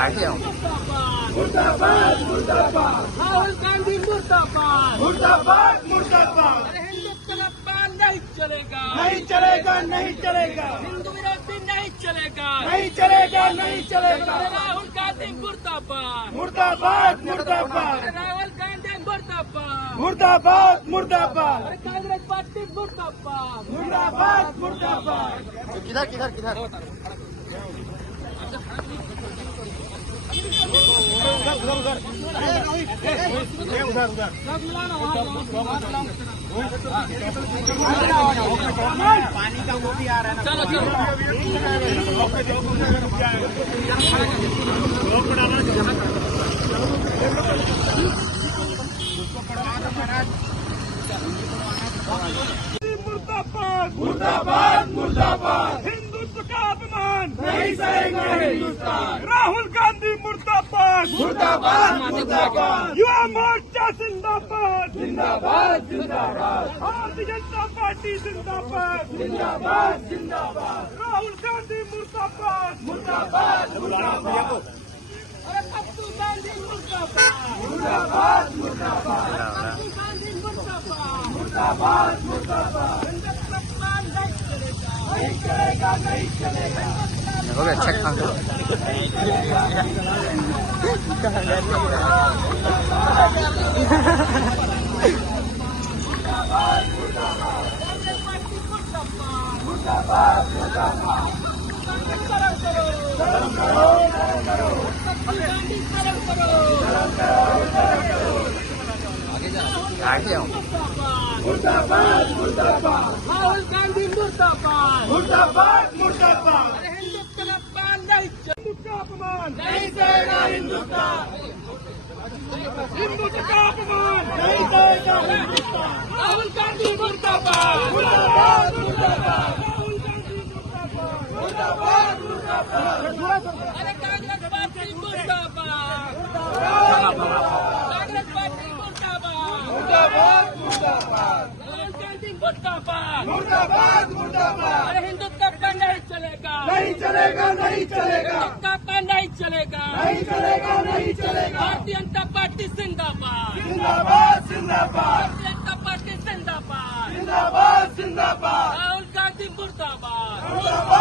आगे आओ। मुर्दाबाद मुर्दाबाद राहुल गांधी मुर्दाबाद मुर्दाबाद मुर्दाबाद हिंदुत्व का पान नहीं चलेगा, नहीं चलेगा नहीं चलेगा हिंदू विरोधी नहीं चलेगा, नहीं चलेगा नहीं चलेगा राहुल गांधी मुर्दाबाद, मुर्दाबाद मुर्दाबाद राहुल गांधी मुर्दाबाद, मुर्दाबाद मुर्दाबाद कांग्रेस पार्टी मुर्दाबाद, मुर्दाबाद मुर्दाबाद किधर किधर किधर पानी का वो भी आ रहा है ना। चलो चलो मुर्दाबाद मुर्दाबाद मुर्दाबाद हिंदुत्व का अपमान नहीं सहेगा हिंदुस्तान। राहुल गांधी मुर्दाबाद मुर्दाबाद मुर्दाबाद युवा मोर्चा जिंदाबाद जिंदाबाद जिंदाबाद भारतीय जनता पार्टी जिंदाबाद जिंदाबाद जिंदाबाद राहुल गांधी मुर्दाबाद मुर्दाबाद मुर्दाबाद अरे पप्पू गांधी मुर्दाबाद, मुर्दाबाद मुर्दाबाद पप्पू गांधी मुर्दाबाद, मुर्दाबाद मुर्दाबाद हिंदुत्व का पान नहीं चलेगा, नहीं चलेगा नहीं चलेगा हो गया चेक अंकल मुर्दाबाद मुर्दाबाद आगे आओ। मुर्दाबाद मुर्दाबाद राहुल गांधी मुर्दाबाद, मुर्दाबाद मुर्दाबाद हिंदुत्व का पान नहीं चलेगा, हिंदू का अपमान नहीं सहेगा हिंदुस्तान, हिंदू का अपमान नहीं सहेगा हिंदुस्तान। राहुल गांधी मुर्दाबाद, मुर्दाबाद मुर्दाबाद राहुल गांधी मुर्दाबाद मुर्दाबाद मुर्दाबाद अरे कांग्रेस पार्टी मुर्दाबाद, कांग्रेस पार्टी मुर्दाबाद, मुर्दाबाद मुर्दाबाद राहुल गांधी मुर्दाबाद, मुर्दाबाद मुर्दाबाद अरे हिंदुत्व का नहीं चलेगा, नहीं चलेगा नहीं चलेगा हिंदुत्व का नहीं चलेगा, नहीं चलेगा नहीं चलेगा भारतीय जनता पार्टी जिंदाबाद, जिंदाबाद जिंदाबाद भारतीय जनता पार्टी जिंदाबाद, जिंदाबाद जिंदाबाद राहुल गांधी मुर्दाबाद, मुर्दाबाद